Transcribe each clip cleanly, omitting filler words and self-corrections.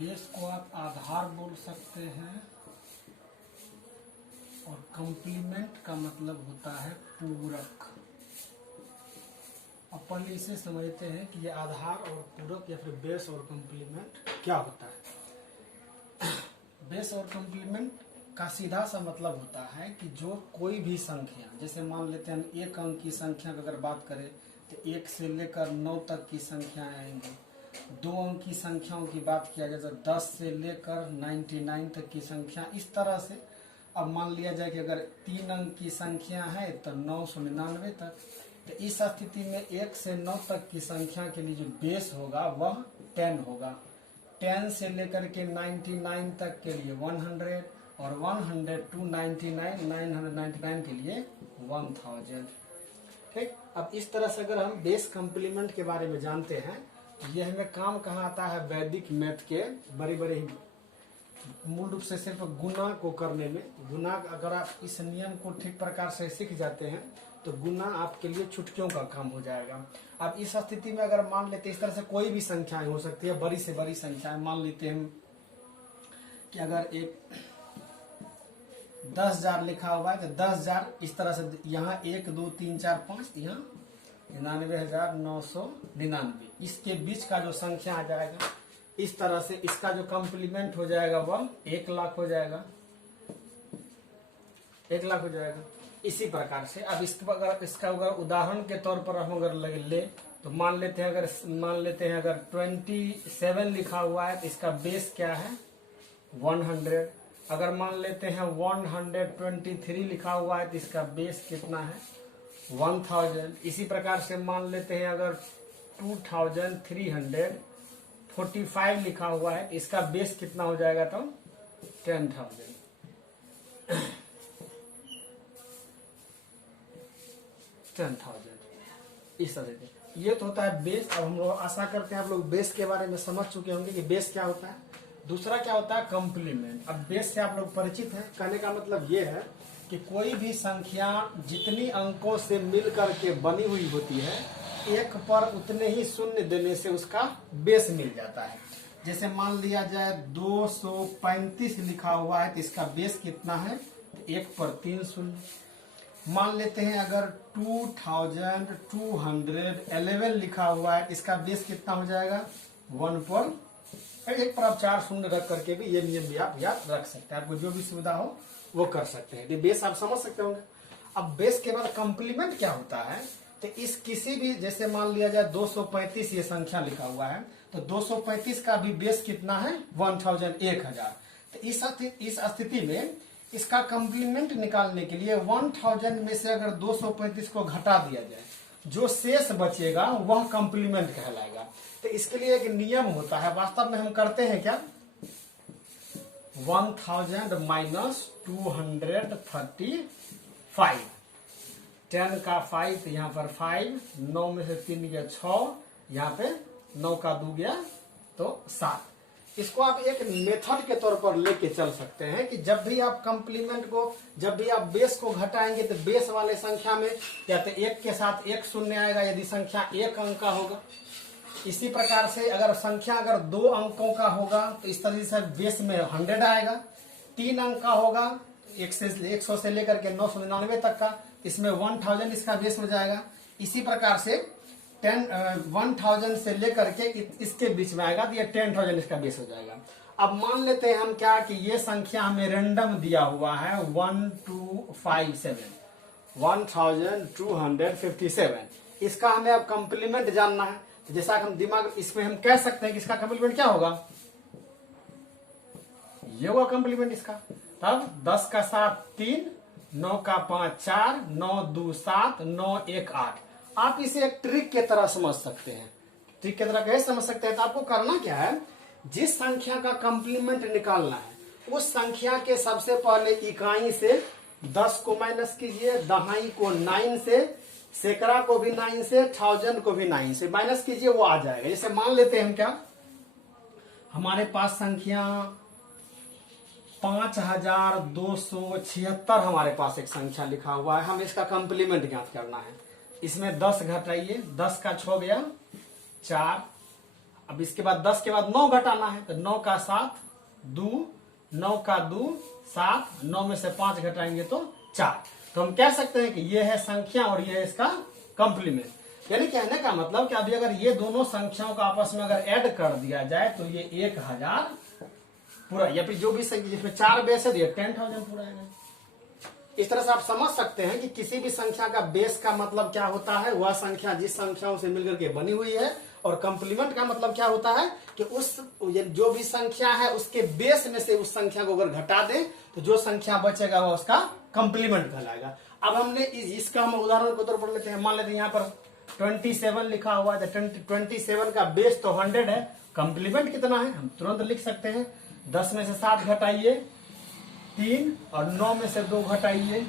Base को आप आधार बोल सकते हैं और कंप्लीमेंट का मतलब होता है पूरक। अब पहले इसे समझते हैं कि ये आधार और पूरक या फिर बेस और कंप्लीमेंट क्या होता है। बेस और कंप्लीमेंट का सीधा सा मतलब होता है कि जो कोई भी संख्या, जैसे मान लेते हैं हम एक अंक की संख्या की अगर बात करें तो 1 से लेकर 9 तक की संख्याएं आएंगी। 2 अंक की संख्याओं की बात किया जाए तो 10 से लेकर 99 तक की संख्या, इस तरह से। अब मान लिया जाए कि अगर 3 अंक की संख्या है तो 999 तक। तो इस स्थिति में 1 से 9 तक की संख्या के लिए जो बेस होगा वह 10 होगा। 10 से लेकर के 99 तक के लिए 100 और 100 to 99 999 के लिए 1000। ठीक। अब इस तरह से अगर हम बेस कंप्लीमेंट के बारे में जानते हैं, ये हमें काम कहाँ आता है, वैदिक मैथ के बड़े मूल रूप से सिर्फ गुना को करने में। गुना अगर आप इस नियम को ठीक प्रकार से सीख जाते हैं तो गुना आपके लिए चुटकियों का काम हो जाएगा। अब इस स्थिति में अगर मान लेते हैं, इस तरह से कोई भी संख्याएं हो सकती है, बड़ी से बड़ी संख्याएं। मान लेते हैं कि अगर एक 10,000 लिखा हुआ है तो 10,000 इस तरह से, यहाँ 1 2 3 4 5, यहाँ 99,999, इसके बीच का जो संख्या आ जाएगा इस तरह से, इसका जो कंप्लीमेंट हो जाएगा वह 1 लाख हो जाएगा। 1 लाख हो जाएगा। इसी प्रकार से अब इसका अगर उदाहरण के तौर पर हम अगर ले तो मान लेते हैं अगर 27 लिखा हुआ है तो इसका बेस क्या है, 100। अगर मान लेते हैं 123 लिखा हुआ है तो इसका बेस कितना है, 1000। इसी प्रकार से मान लेते हैं अगर 2345 लिखा हुआ है, इसका बेस कितना हो जाएगा तो 10,000। इस तरह से ये तो होता है बेस। अब हम लोग आशा करते हैं आप लोग बेस के बारे में समझ चुके होंगे कि बेस क्या होता है। दूसरा क्या होता है, कंप्लीमेंट। अब बेस से आप लोग परिचित हैं। कहने का मतलब ये है कि कोई भी संख्या जितनी अंकों से मिल करके बनी हुई होती है, एक पर उतने ही शून्य देने से उसका बेस मिल जाता है। जैसे मान लिया जाए 235 लिखा हुआ है तो इसका बेस कितना है, तो 1 पर 3 शून्य। मान लेते हैं अगर 2211 लिखा हुआ है, इसका बेस कितना हो जाएगा, 1 पर 1 पर आप 4 शून्य रख करके भी ये नियम भी आप याद रख सकते हैं। आपको जो भी सुविधा हो वो कर सकते हैं। ये बेस आप समझ सकते होंगे। अब बेस के बाद कंप्लीमेंट क्या होता है, तो इस किसी भी, जैसे मान लिया जाए 235 ये संख्या लिखा हुआ है तो 235 का भी बेस कितना है, 1000। तो इस स्थिति में इसका कंप्लीमेंट निकालने के लिए 1000 में से अगर 235 को घटा दिया जाए, जो शेष बचेगा वह कंप्लीमेंट कहलाएगा। तो इसके लिए एक नियम होता है, वास्तव में हम करते हैं क्या, 1000 माइनस 235, 10 का 5 यहाँ पर 5, 9 में से 3 गया 6, यहाँ पे 9 का 2 गया तो 7। इसको आप एक मेथड के तौर पर लेके चल सकते हैं कि जब भी आप कंप्लीमेंट को, जब भी आप बेस को घटाएंगे तो बेस वाले संख्या में या तो 1 के साथ 1 शून्य आएगा यदि संख्या 1 अंक का होगा। इसी प्रकार से अगर संख्या अगर 2 अंकों का होगा तो इस तरह से बेस में 100 आएगा। 3 अंक का होगा 100 से लेकर के 999 तक का, इसमें 1000 इसका बेस हो जाएगा। इसी प्रकार से 1000 से लेकर के इसके बीच में आएगा तो ये 10,000 इसका बेस हो जाएगा। अब मान लेते हैं हम क्या कि ये संख्या हमें रैंडम दिया हुआ है 1257, इसका हमें अब कंप्लीमेंट जानना है। तो जैसा हम दिमाग, इसमें हम कह सकते हैं कि इसका कंप्लीमेंट क्या होगा, ये हुआ कंप्लीमेंट इसका। तब 10 का 7 3, 9 का 5 4, 9 2 7, 9 1 8। आप इसे एक ट्रिक के तरह समझ सकते हैं। ट्रिक की तरह कैसे समझ सकते हैं, तो आपको करना क्या है, जिस संख्या का कंप्लीमेंट निकालना है उस संख्या के सबसे पहले इकाई से 10 को माइनस कीजिए, दहाई को 9 से, सैकड़ा को भी 9 से, 1000 को भी 9 से माइनस कीजिए, वो आ जाएगा। जैसे मान लेते हैं हम क्या, हमारे पास संख्या 5276 हमारे पास एक संख्या लिखा हुआ है, हमें इसका कंप्लीमेंट ज्ञात करना है। इसमें 10 घटाइए, 10 का 6 गया 4, अब इसके बाद 10 के बाद 9 घटाना है, तो 9 का 7 2, 9 का 2 7, 9 में से 5 घटाएंगे तो 4। तो हम कह सकते हैं कि ये है संख्या और ये है इसका कंप्लीमेंट। यानी कहने का मतलब कि अभी अगर ये दोनों संख्याओं का आपस में अगर ऐड कर दिया जाए तो ये 1000 पूरा, या फिर जो भी संख्या जिसमें 4 बेस है तो ये 10,000 पूरा आएगा। इस तरह से आप समझ सकते हैं कि किसी भी संख्या का बेस का मतलब क्या होता है, वह संख्या जिस संख्याओं से मिलकर के बनी हुई है, और कंप्लीमेंट का मतलब क्या होता है कि उस जो भी संख्या है उसके बेस में से उस संख्या को अगर घटा दें तो जो संख्या बचेगा वह उसका कंप्लीमेंट कहलाएगा। अब हमने इसका हम उदाहरण के तौर पर लेते हैं। मान लेते हैं यहाँ पर 27 लिखा हुआ है, 27 का बेस तो 100 है, कंप्लीमेंट कितना है हम तुरंत लिख सकते हैं। 10 में से 7 घटाइए 3, और 9 में से 2 घटाइए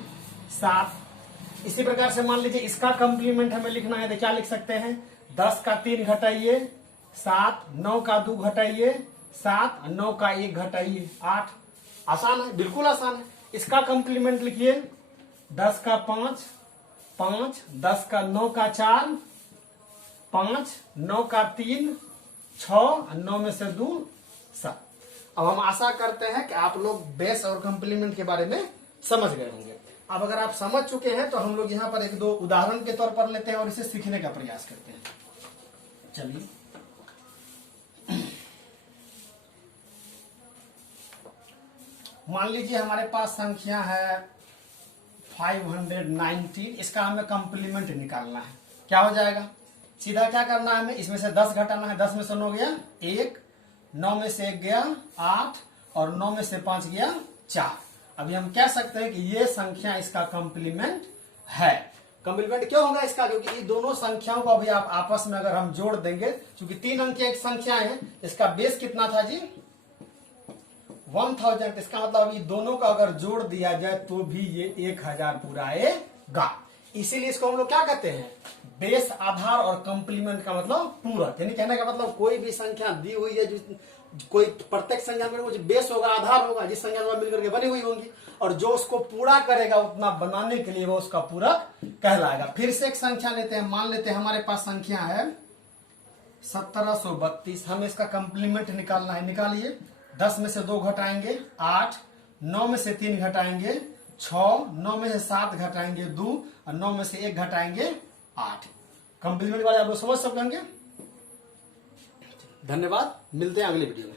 7। इसी प्रकार से मान लीजिए इसका कंप्लीमेंट हमें लिखना है तो क्या लिख सकते हैं, 10 का 3 घटाइए 7, 9 का 2 घटाइए 7, 9 का 1 घटाइए 8। आसान है, बिल्कुल आसान है। इसका कंप्लीमेंट लिखिए 10 का 5 5, 10 का 9 का 4 5, 9 का 3 6, 9 में से 2 7। अब हम आशा करते हैं कि आप लोग बेस और कंप्लीमेंट के बारे में समझ गए होंगे। अब अगर आप समझ चुके हैं तो हम लोग यहाँ पर 1-2 उदाहरण के तौर पर लेते हैं और इसे सीखने का प्रयास करते हैं। चलिए, मान लीजिए हमारे पास संख्या है 519, इसका हमें कंप्लीमेंट निकालना है। क्या हो जाएगा, सीधा क्या करना है हमें, इसमें से 10 घटाना है। 10 में से 9 गया 1, 9 में से 1 गया 8, और 9 में से 5 गया 4। अभी हम कह सकते हैं कि ये संख्या इसका कंप्लीमेंट है। कंप्लीमेंट क्यों होगा इसका, क्योंकि ये दोनों संख्याओं को अभी आप आपस में अगर हम जोड़ देंगे, क्योंकि 3 अंक की एक संख्या है, इसका बेस कितना था जी 1000। इसका मतलब अभी दोनों का अगर जोड़ दिया जाए तो भी ये 1000 पूरा आएगा। इसीलिए इसको हम लोग क्या कहते हैं, बेस, आधार, और कंप्लीमेंट का मतलब पूरक। यानी कहने का मतलब कोई भी संख्या दी हुई है, कोई प्रत्येक संख्या में कुछ बेस होगा, आधार होगा, जिस संख्या में मिलकर के बनी हुई होंगी, और जो उसको पूरा करेगा उतना बनाने के लिए वो उसका पूरक कहलाएगा। फिर से एक संख्या लेते हैं। मान लेते हैं हमारे पास संख्या है 1732। हमें इसका कंप्लीमेंट निकालना है। निकालिए। 10 में से 2 घटाएंगे 8, 9 में से 3 घटाएंगे 6, 9 में से 7 घटाएंगे 2, और 9 में से 1 घटाएंगे 8। कंप्लीमेंट वाले आप लोग समझ सकेंगे। धन्यवाद, मिलते हैं अगले वीडियो में।